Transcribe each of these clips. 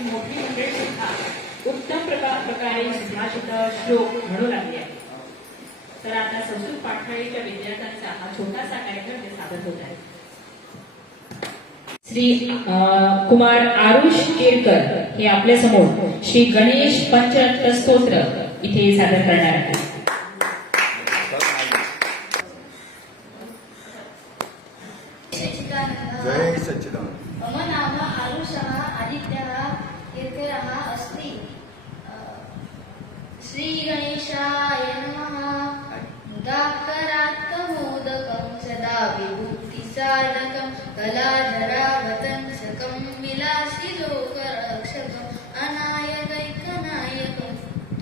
गावातील मोठी मंडळी सुद्धा उत्तम प्रकारे सुभाषित श्लोक म्हणू लागले आहे. तर आता संस्कृत पाठशाळेच्या विद्यार्थ्यांचा हा छोटासा कार्यक्रम ते सादर होत आहे. श्री कुमार आरुष केरकर हे आपल्या समोर श्री गणेश पंचरत्न स्तोत्र इथे सादर करणार आहेत. जय सच्चिदानंद. मम नाम आरुषः आदित्यः केरकरः अस्ति. श्री गणेशाय नमः. मुदाकरात्मोदकं सदा विभूतिसाधकं कलाधरावतंसकं विलासि लोकरक्षकं अनायकैकनायकं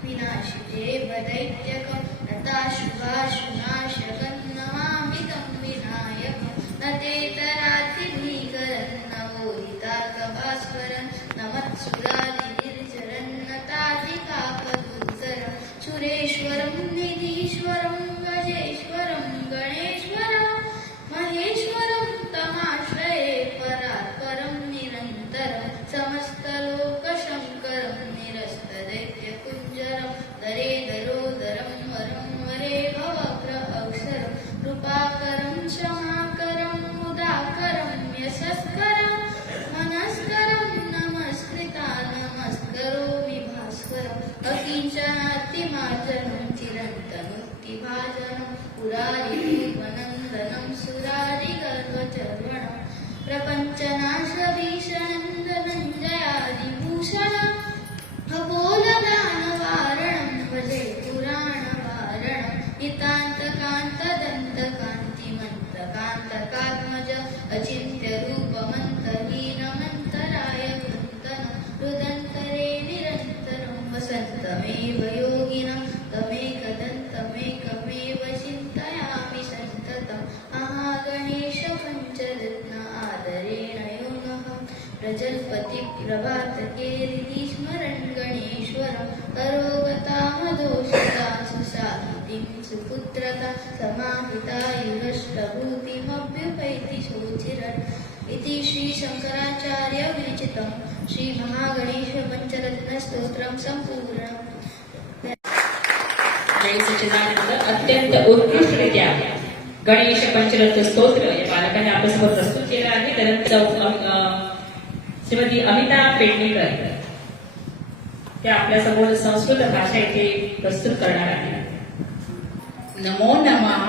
विनाशिजेवदैत्यकं नताशुभाशुनाशकं नमामि तं विनायकं न तेतरातिभीकरं नवोदितार्कभास्वरं नमत्सुरादिनिर्झरं नताधिकापदुत्तरं सुरेश्वरं निधीश्वरं गजेश्वरं गणेश्वरं महेश्वरं तमाश्रये परात्परं निरन्तरं समस्तलोकशङ्करं निरस्तदैत्यकुञ्जरं दरेदरोदरं वरं वरे भवग्र अक्षरं कृपाकरं क्षमाकरं मुदाकरं यशस्करं मनस्करं नमस्कृता नमस्करोमि भास्करम् अकिञ्चनातिमार्जनं चिरन्तमुक्तिभाजनं पुरारिपूर्वनन्दनं सुरारिगर्वचर्वणं प्रपञ्चनाशभीषणं धनञ्जयादिभूषणम् अबोलदानवारणं भजे पुराणवारणं नितान्तकान्तदन्तकान्तिमन्तकान्तकात्मज अचिन्त्यरूपमन्तहीनमन्तराय कृन्तनं हृदन्तरे निरन्तरं वसन्तमेव योगिनं तमेकदन्तमेकमेव चिन्तयामि सन्ततं महागणेश पञ्चरत्न आदरेण यो नः प्रजल्पति प्रभातके हृदि स्मरन् गणेश्वरं करोगतामदोषिता सुसाहितिं सुपुत्रता समाहितायुरष्टभूतिमभ्युपैति शोचिरन् इति श्री शंकराचार्य विरचितं श्री महागणेश पंचरत्न स्तोत्रं संपूर्णम्. जय सच्चिदानंद. अत्यंत उत्कृष्टरित्या गणेश पंचरत्न स्तोत्र या बालकांनी आपल्यासमोर प्रस्तुत केलं आहे. त्यानंतर श्रीमती अमिता पेडणेकर त्या आपल्या समोर संस्कृत भाषा इथे प्रस्तुत करणार आहे. नमो नमः.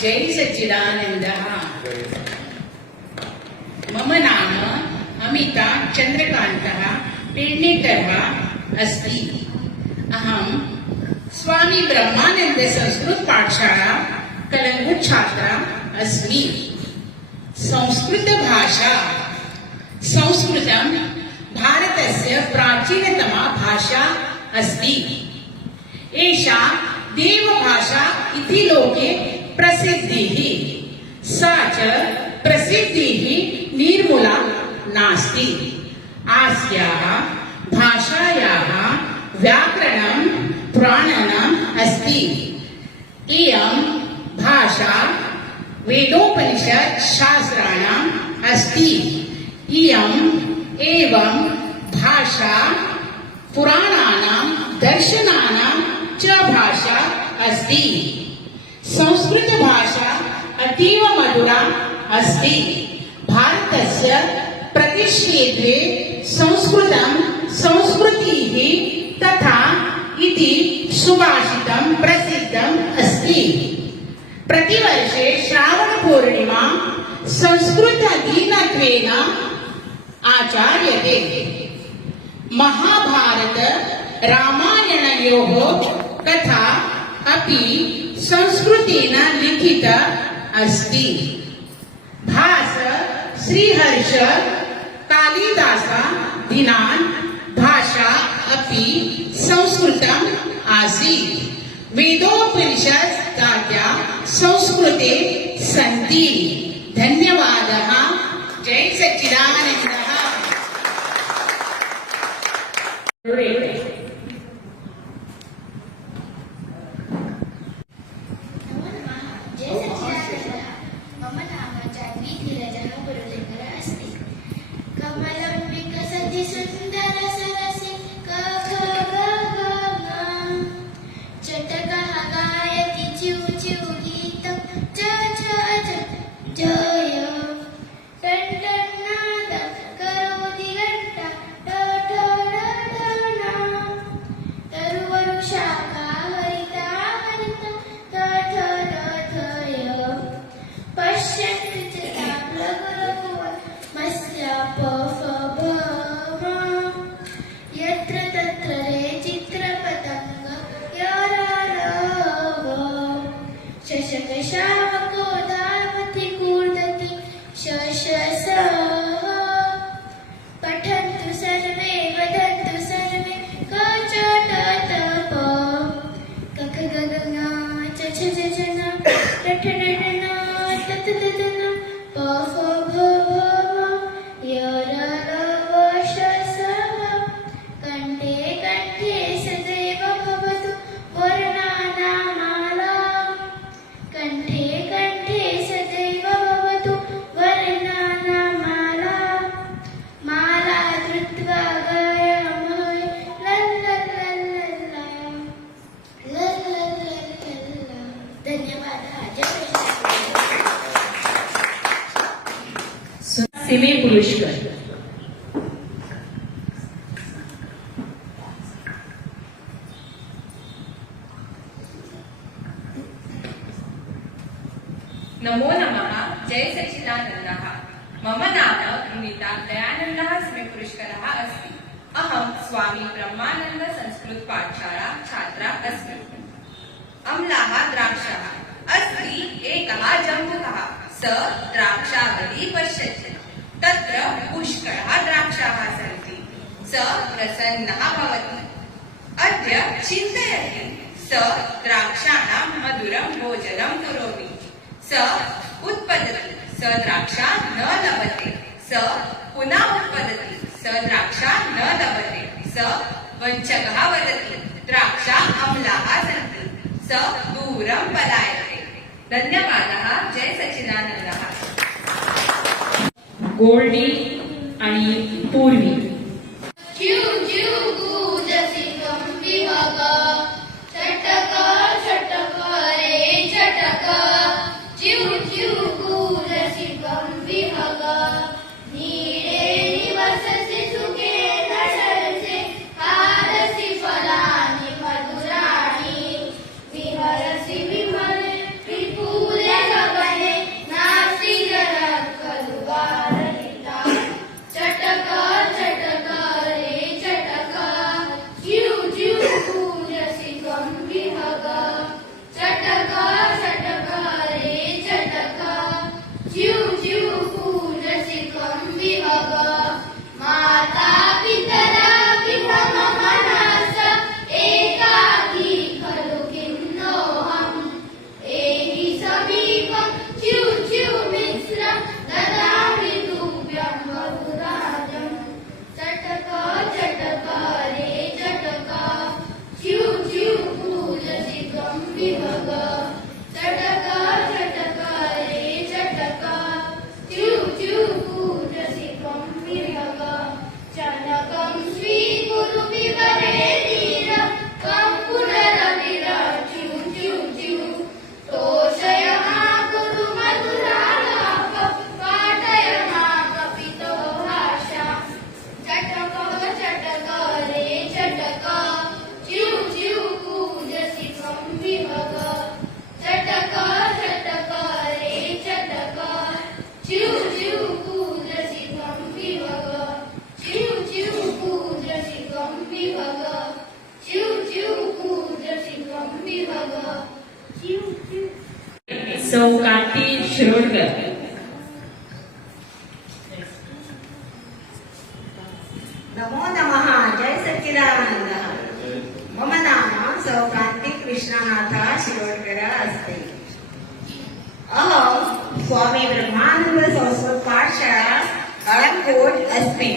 जय सच्चिदानंद. मम नाम अमिता चंद्रकान्तः पेडणेकरः अस्ति. अहं स्वामी ब्रह्मानंद संस्कृत पाठशाला कलंगूट छात्रा अस्मि. संस्कृत भाषा संस्कृतं भारतस्य प्राचीनतमा भाषा अस्ति. एषा देवभाषा इति लोके प्रसिद्धिः. सा च प्रसिद्धिः निर्मूला नास्ति. अस्याः भाषायाः व्याकरणं पुराणम् अस्ति. इयं भाषा वेदोपनिषत् शास्त्राणाम् अस्ति. इयम् एवं भाषा पुराणानां दर्शनानां च भाषा अस्ति. संस्कृत भाषा अतीव मधुरा अस्ति. भारतस्य प्रतिष्ठेत्वे संस्कृतं संस्कृतिः तथा इति सुभाषितं प्रसिद्धम् अस्ति. प्रतिवर्षे श्रावण पूर्णिमा संस्कृतदिनत्वेन आचर्यते. महाभारत रामायणयोः कथा अपि संस्कृतेन लिखिता अस्ति. भास श्रीहर्ष कालिदास दिनान् भाषा अपि संस्कृतम् आसीत्. वेदोपनिषत् काव्या संस्कृते सन्ति. धन्यवादः. जय सच्चिदानन्दः. मम नाम जाह्नवी धीरजः गुरुलिङ्गः अस्ति. कमलं विकसति सुन्दर नमो नमः जय सच्चिदानन्दः मम नाम अमिता दयानन्दः स्मृपुष्करः अस्ति अहं स्वामी ब्रह्मानन्द संस्कृत पाठशाला छात्रा अस्मि अम्लाः द्राक्षाः अस्ति एकः जम्बुकः स द्राक्षावली पश्यति तत्र पुष्कळः द्राक्षाः सन्ति स प्रसन्नः भवति अद्य चिन्तयति स द्राक्षाणां मधुरं भोजनं करोमि स उत्पदति स द्राक्षा न लभते स पुनः उत्पदति स द्राक्षा न लभते स वञ्चकः वदति द्राक्षा अम्लाः सन्ति स दूरं पलायते धन्यवादः जय सच्चिदानन्दः गोल्डी आणि पूर्वी जीव जीव पूजसी गंभीरगा चटका चटका रे चटका जीव जीव पूजसी गंभीरगा नीरे निवससी सुखे धडसे हारसी फलानी मधुराणी विहरसी विमले विपुले गगने नासी जनात कलुवारिता चटका चटका रे चटका जीव जीव पूजसी गंभीरगा चटका चटका रे चटका जीव जीव पूजसी गंभीरगा माता पितरा विभम मनस एकाकी खलु किन्नोऽहम् एहि समीपं जीव जीव मिश्रं ददामि तुभ्यं बहुराजम् चटका चटका रे चटका जीव जीव पूजसी गंभीरगा चटका चटका रे चटका जीव जीव पूजसी गंभीरगा चनकं स्वीकुरु विवरे धीर कं पुनरविरा जीव जीव जीव तोषय मा कुरु मधुरालाप पाठय मा कपितो भाषा चटका चटका रे चटका जीव जीव पूजसी गंभीरगा चटका चटका रे चटका जीव जीव पूजसी गंभीरगा जीव जीव पूजसी गंभीरगा जीव जीव पूजसी गंभीरगा जीव जीव सौ कांती शिरोडकर नमो नमः जय सच्चिदानन्दः मम नाम सौकान्ति कृष्णनाथ शिरोडकर अस्ति अहं स्वामी ब्रह्मानन्द संस्कृत पाठशाला अलङ्कोट अस्मि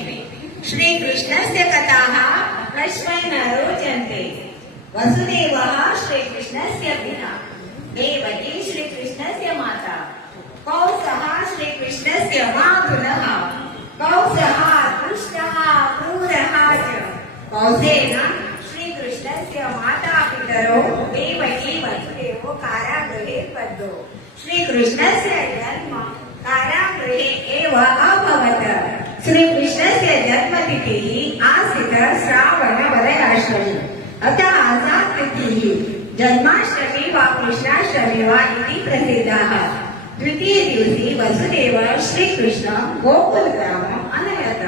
श्रीकृष्णस्य कथाः कस्मै न रोचन्ते वसुदेवः श्रीकृष्णस्य पिता देवकी श्रीकृष्णस्य माता कौसः श्रीकृष्णस्य मातुलः कौसः दुष्टः क्रूरः च कौसेन श्रीकृष्णस्य मातापितरौ देवकी वसुदेवो कारागृहे बद्धौ श्रीकृष्णस्य जन्म कारागृहे एव अभवत् श्रीकृष्णस्य जन्मतिथिः आसीत् श्रावणवरदाष्टमी अतः सा तिथिः जन्माष्टमी वा कृष्णाष्टमी वा इति प्रसिद्धाः द्वितीये दिवसे वसुदेवः श्रीकृष्णं गोकुलग्रामम् अनयत्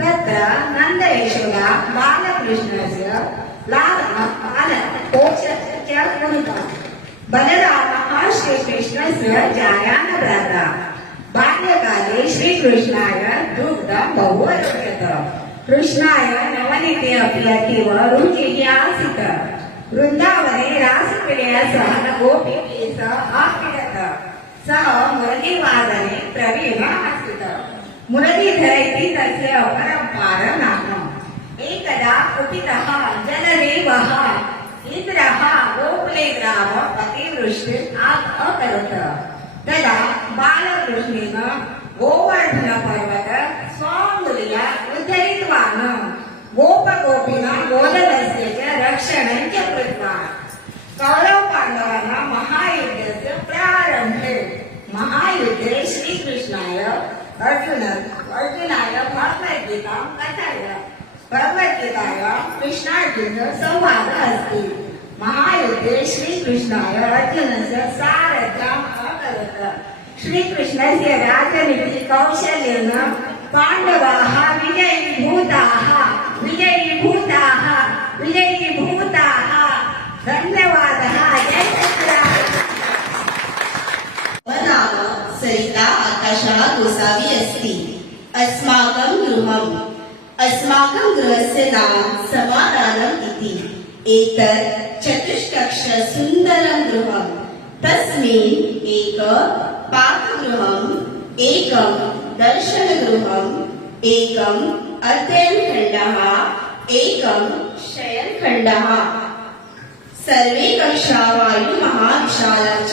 तत्र नन्दयशोदा बालकृष्णस्य लालनं पालनं च कृतम् बलरामः श्रीकृष्णस्य जायानभ्राता बाल्यकाले श्रीकृष्णाय दुग्धं बहु रोचत कृष्णाय नवनीते अपि अतीव रुचिः आसीत् वृन्दावने रासक्रीडया सह गोपीभिः सह आक्रीडत सः मुरलीवादने प्रवीणः आसीत् मुरलीधर इति तस्य अपरं नाम एकदा कुपितः जलदेवः इन्द्रः गोकुले ग्रामम् अतिवृष्टिम् अकरोत् तदा बालकृष्णेन गोवर्धनपर्वत स्वाङ्गुल्या उद्धरितवान् गोपगोपिनां गोदलस्य च रक्षणं च कृतवान् कौरवपाण्डवानां महायुद्धस्य प्रारम्भे महायुद्धे श्रीकृष्णाय अर्जुनाय भगवद्गीतां कथय भगवद्गीतायां कृष्णार्जुन संवादः अस्ति महायुद्धे श्रीकृष्णाय अर्जुनस्य सारथ्यम् अकरोत् अकरोत् श्रीकृष्णस्य राजनीति कौशल्येन पाण्डवाः विजयीभूताः धन्यवादः जय सच्चिदानन्द मम नाम सरिता आकाशः गोसावी अस्ति। अस्माकं गृहस्य नाम समाधानम् इति। एतत् चतुष्कक्ष सुन्दरं गृहम्। तस्मिन् एक पाकगृहम्, एकं दर्शनगृहम्, एकम् अध्ययनखण्डः, एकं शयनखण्डः। सर्वे कक्षा वायुमहाविशाला च।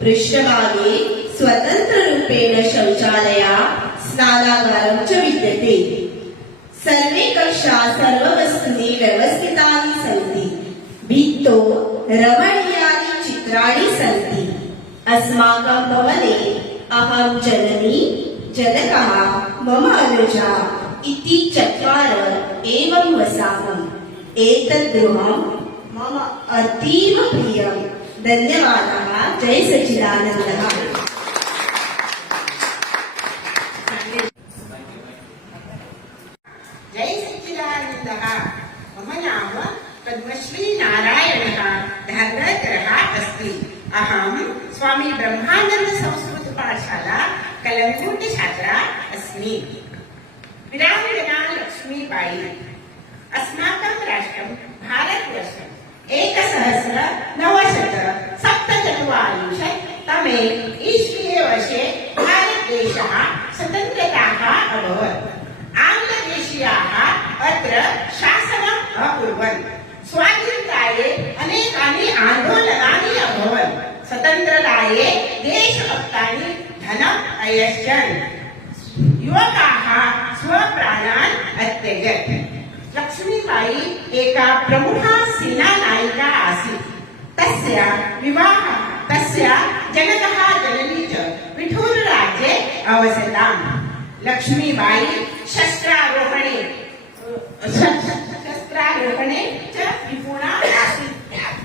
पृष्ठभागे स्वतन्त्ररूपेण शौचालयः, स्नानागारं च विद्यते। सर्वे कक्षा सर्ववस्तूनि व्यवस्थितानि सन्ति। भित्तौ रमणीयानि चित्राणि सन्ति। अस्माकं भवने अहं जननी, जनकः, मम अनुजा इति 4 एवं वसामः। एतत् गृहं मम अतीव प्रियम्। धन्यवादः। जय सच्चिदानन्दः। जय सच्चिदानन्दः। मम नाम पद्मश्री नारायणः धारगरः अस्ति। अहं स्वामी ब्रह्मानन्द संस्कृत पाठशाला कलंकुट छात्रा अस्मि। वीराङ्गना लक्ष्मीबाई। अस्माकं राष्ट्रं भारतवर्षम् 1947 तमे ईस्वीये वर्षे भारतदेशः स्वतन्त्रताः अभवत्। आङ्ग्लदेशीयाः अत्र शासनम् अकुर्वन्। स्वाधीनताये अनेकानि आन्दोलनानि अभवन्। स्वतन्त्रताये देशभक्तानि धनम् अयच्छन्। युवकाः स्वप्राणान् अत्यजत्। लक्ष्मीबाई एका प्रमुखा सेनानायिका आसीत्। तस्याः विवाहः तस्याः जनकः जननी च पिठूरराज्ये अवसताम्। लक्ष्मीबाई शस्त्रारोहणे च निपुणा आसीत्।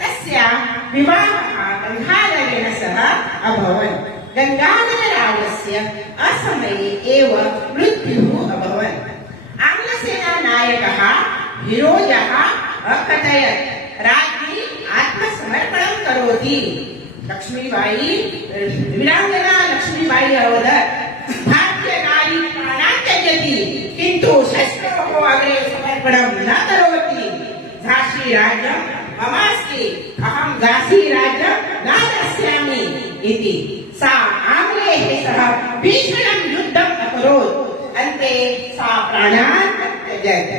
तस्याः विवाहः गङ्गाधरेण सह अभवत्। गङ्गाधरराजस्य असमये एव मृत्युः अभवत्। आङ्ग्लसेनानायकः हिरोजः अकथयत्, राज्ञी आत्मसमर्पणं करोति। लक्ष्मीबाई वीराङ्गना लक्ष्मीबाई अवदत्, भारतीयनारी प्राणान् त्यजति किन्तु शस्त्रोः अग्रे समर्पणं न करोति। झांसी राज्यं ममास्ति, अहं झांसी राज्यं न दास्यामि इति सा आङ्ग्लैः सह भीषणं युद्धम् अकरोत्। अन्ते सा प्राणान् त्यजत्।